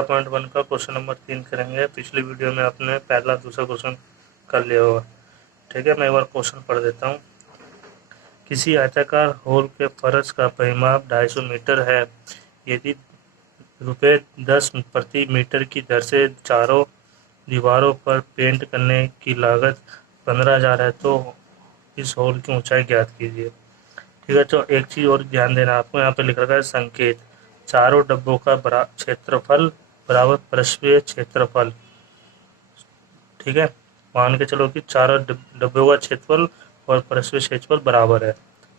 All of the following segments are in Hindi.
13.1 का क्वेश्चन नंबर 3 करेंगे। पिछली वीडियो में आपने पहला दूसरा क्वेश्चन कर लिया होगा। ठीक है, मैं एक बार क्वेश्चन पढ़ देता हूँ। किसी आयताकार होल के फर्श का परिमाप 250 मीटर है। यदि ₹10 प्रति मीटर की दर से चारों दीवारों पर पेंट करने की लागत 15,000 है, तो इस होल की ऊंचाई ज्ञात कीजिए। ठीक है, तो एक चीज और ध्यान देना आपको, यहाँ पे लिख रखा है संकेत। चारों डब्बों का क्षेत्रफल बराबर परस्पीय क्षेत्रफल। ठीक है, मान के चलो कि चारों डब्बों का क्षेत्रफल और परस्पीय क्षेत्रफल बराबर है।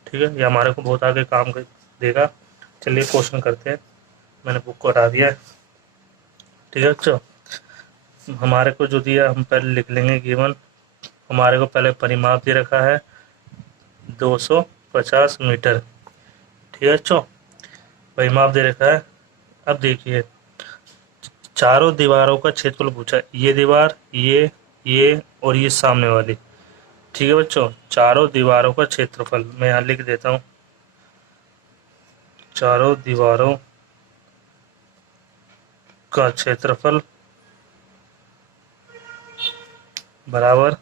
ठीक है, ये हमारे को बहुत आगे काम देगा। चलिए क्वेश्चन करते हैं। मैंने बुक को हटा दिया है। ठीक है, अच्छा हमारे को जो दिया हम पहले लिख लेंगे। गिवन हमारे को पहले परिमाप दे रखा है 250 मीटर। ठीक है, अच्छा परिमाप दे रखा है। अब देखिए, चारों दीवारों का क्षेत्रफल पूछा है। ये दीवार, ये और ये सामने वाली। ठीक है बच्चों, चारों दीवारों का क्षेत्रफल मैं यहाँ लिख देता हूँ। चारों दीवारों का क्षेत्रफल बराबर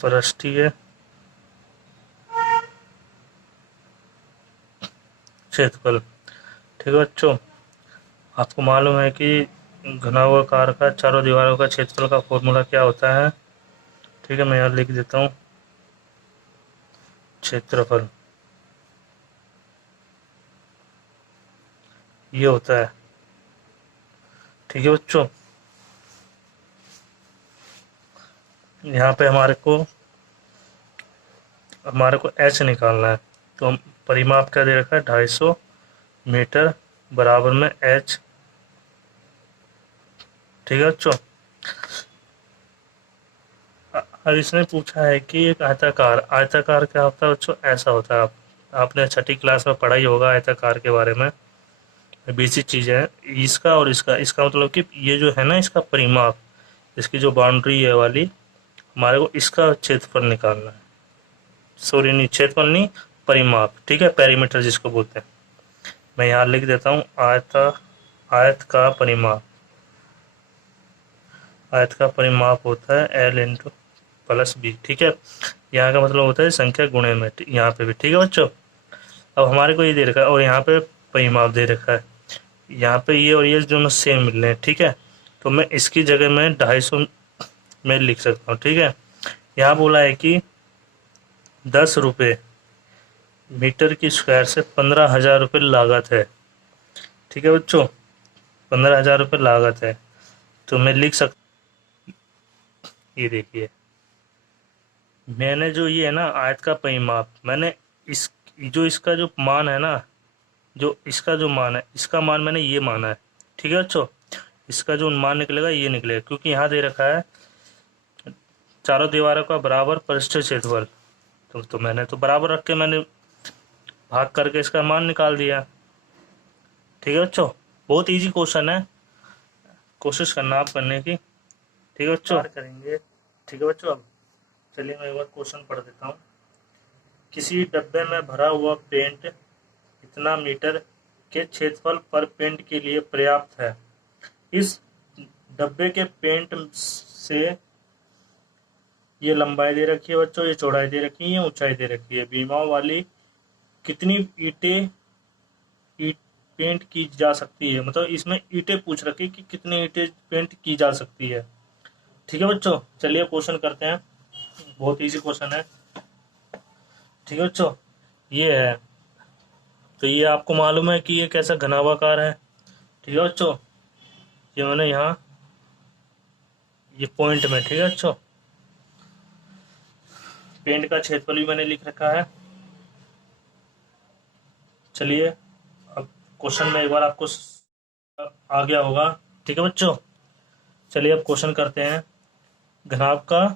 पृष्ठीय क्षेत्रफल। ठीक है बच्चों, आपको मालूम है कि घनाभाकार का चारों दीवारों का क्षेत्रफल का फॉर्मूला क्या होता है। ठीक है, मैं यहाँ लिख देता हूँ। क्षेत्रफल ये होता है। ठीक है बच्चों, यहाँ पे हमारे को एच निकालना है। तो हम परिमाप क्या दे रखा है, 250 मीटर बराबर में एच। ठीक है बच्चों, अब इसने पूछा है कि एक आयताकार क्या होता है बच्चों, ऐसा होता है। आपने छठी क्लास में पढ़ा ही होगा आयताकार के बारे में। बेसिक चीज है इसका और इसका मतलब कि ये जो है ना, इसका परिमाप, इसकी जो बाउंड्री है वाली, हमारे को इसका क्षेत्रफल निकालना है। सॉरी, नहीं क्षेत्रफल नहीं, परिमाप। ठीक है, पेरीमीटर जिसको बोलते हैं। मैं यहाँ लिख देता हूँ आयत का परिमाप। आयत का परिमाप होता है एल इंटू प्लस बी। ठीक है, यहाँ का मतलब होता है संख्या गुणे में। यहाँ पे भी ठीक है बच्चों। अब हमारे को ये दे रखा है और यहाँ पे परिमाप दे रखा है। यहाँ पे ये और ये दोनों सेम मिल रहे हैं। ठीक है, तो मैं इसकी जगह में 250 में लिख सकता हूँ। ठीक है, यहाँ बोला है कि 10 रुपये मीटर की स्क्वायर से 15,000 रुपये लागत है। ठीक है बच्चों, 15,000 रुपये लागत है। तो मैं लिख सकता, ये देखिए, मैंने जो ये है ना आयत का परिमाप, मैंने इस जो इसका जो मान है ना, जो इसका जो मान है, इसका मान मैंने ये माना है। ठीक है बच्चों, इसका जो मान निकलेगा ये निकलेगा, क्योंकि यहाँ दे रखा है चारों दीवारों का बराबर परिष्ठ क्षेत्रफल। तो मैंने तो बराबर रख के मैंने भाग करके इसका मान निकाल दिया। ठीक है बच्चों, बहुत इजी क्वेश्चन है, कोशिश करना आप करने की। ठीक है बच्चों, करेंगे। ठीक है बच्चों, अब चलिए मैं एक बार क्वेश्चन पढ़ देता हूँ। किसी डब्बे में भरा हुआ पेंट इतना मीटर के क्षेत्रफल पर पेंट के लिए पर्याप्त है। इस डब्बे के पेंट से ये लंबाई दे रखी है बच्चों, ये चौड़ाई दे रखी है, ये ऊंचाई दे रखी है। बीमाओं वाली कितनी ईट पेंट की जा सकती है, मतलब इसमें ईंटें पूछ रखी कि कितनी ईंटें पेंट की जा सकती है। ठीक है बच्चों, चलिए क्वेश्चन करते हैं। बहुत इजी क्वेश्चन है। ठीक है बच्चों, ये है, तो ये आपको मालूम है कि ये कैसा घनाभाकार है। ठीक है बच्चों, ये मैंने यहाँ ये पॉइंट में, ठीक है बच्चों, पेंट का क्षेत्रफल भी मैंने लिख रखा है। चलिए अब क्वेश्चन में एक बार आपको आ गया होगा। ठीक है बच्चों, चलिए अब क्वेश्चन करते हैं। घनाभ का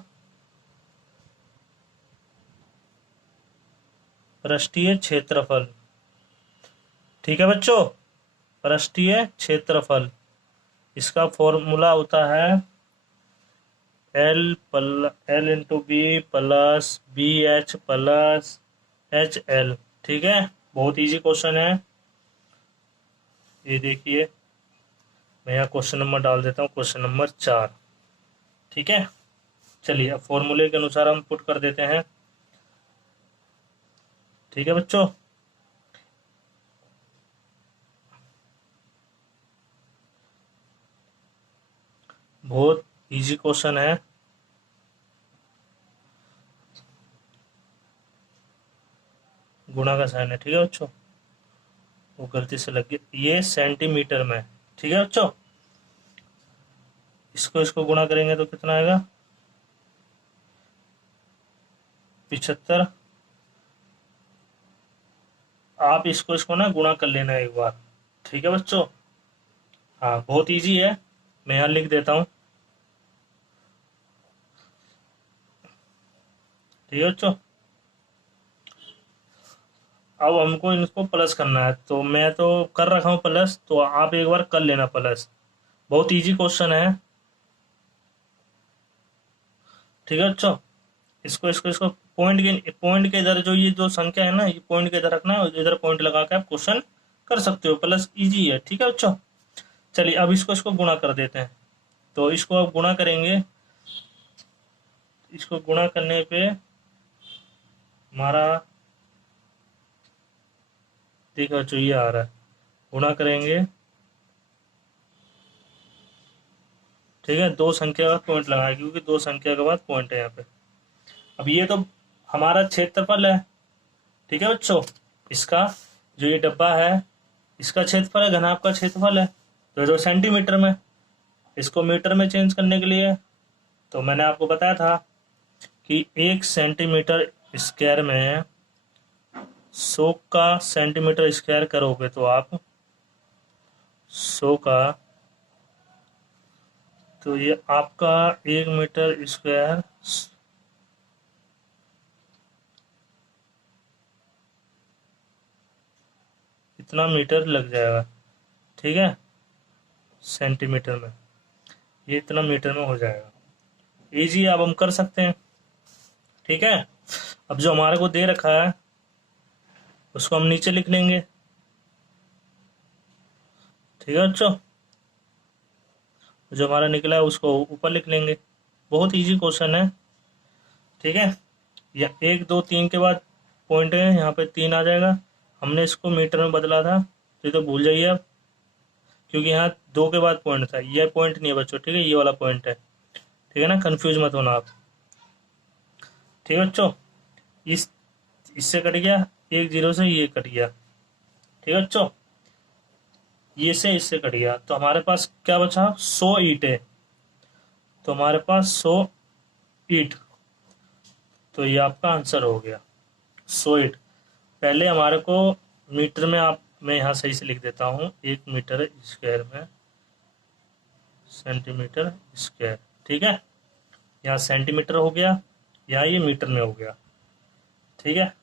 पृष्ठीय क्षेत्रफल। ठीक है बच्चों, पृष्ठीय क्षेत्रफल, इसका फॉर्मूला होता है L into B plus B H plus H L. ठीक है, बहुत इजी क्वेश्चन है। ये देखिए, मैं यहाँ क्वेश्चन नंबर डाल देता हूँ, क्वेश्चन नंबर 4। ठीक है, चलिए अब फॉर्मूले के अनुसार हम पुट कर देते हैं। ठीक है बच्चों, बहुत इजी क्वेश्चन है। गुणा का साइन है, ठीक है बच्चों, वो गलती से लग गया। ये सेंटीमीटर में, ठीक है बच्चों। इसको गुणा करेंगे तो कितना आएगा, 75। आप इसको ना गुणा कर लेना एक बार, ठीक है बच्चों। हाँ, बहुत इजी है, मैं यहाँ लिख देता हूँ। ठीक है बच्चों, अब हमको इनको प्लस करना है, तो मैं तो कर रखा हूँ प्लस, तो आप एक बार कर लेना प्लस। बहुत इजी क्वेश्चन है। ठीक है बच्चों, इसको पॉइंट के इधर जो ये जो संख्या है ना, ये पॉइंट के इधर रखना है, और इधर पॉइंट लगा के आप क्वेश्चन कर सकते हो। प्लस इजी है, ठीक है बच्चों। चलिए अब इसको गुणा कर देते हैं। तो इसको अब गुणा करेंगे, इसको गुणा करने पे हमारा, देखो बच्चों ये आ रहा है, गुणा करेंगे। ठीक है, दो संख्या का पॉइंट लगाए, क्योंकि दो संख्या के बाद पॉइंट है यहाँ पे। अब ये तो हमारा क्षेत्रफल है, ठीक है बच्चों। इसका जो ये डब्बा है, इसका क्षेत्रफल है, घनाभ का क्षेत्रफल है, तो सेंटीमीटर में। इसको मीटर में चेंज करने के लिए, तो मैंने आपको बताया था कि 1 सेंटीमीटर स्क्वायर में 100 का सेंटीमीटर स्क्वायर करोगे तो आप 100 का, तो ये आपका 1 मीटर स्क्वायर इतना मीटर लग जाएगा। ठीक है, सेंटीमीटर में ये इतना मीटर में हो जाएगा। इजी अब हम कर सकते हैं। ठीक है, अब जो हमारे को दे रखा है उसको हम नीचे लिख लेंगे। ठीक है बच्चों, जो हमारा निकला है उसको ऊपर लिख लेंगे। बहुत इजी क्वेश्चन है। ठीक है, या 1 2 3 के बाद पॉइंट है, यहाँ पे 3 आ जाएगा। हमने इसको मीटर में बदला था, तो ये तो भूल जाइए अब, क्योंकि यहाँ 2 के बाद पॉइंट था। ये पॉइंट नहीं है बच्चों, ठीक है, ये वाला पॉइंट है। ठीक है ना, कंफ्यूज मत होना आप। ठीक है बच्चों, इस इससे कट गया, 1 0 से ये कट गया। ठीक है बच्चों, ये से इससे कट गया, तो हमारे पास क्या बचा, 100 ईंट है। तो हमारे पास 100 ईंट, तो ये आपका आंसर हो गया 100 ईंट। पहले हमारे को मीटर में, आप मैं यहाँ सही से लिख देता हूँ, 1 मीटर स्क्वायर में सेंटीमीटर स्क्वायर। ठीक है, यहाँ सेंटीमीटर हो गया, यहाँ ये मीटर में हो गया। ठीक है।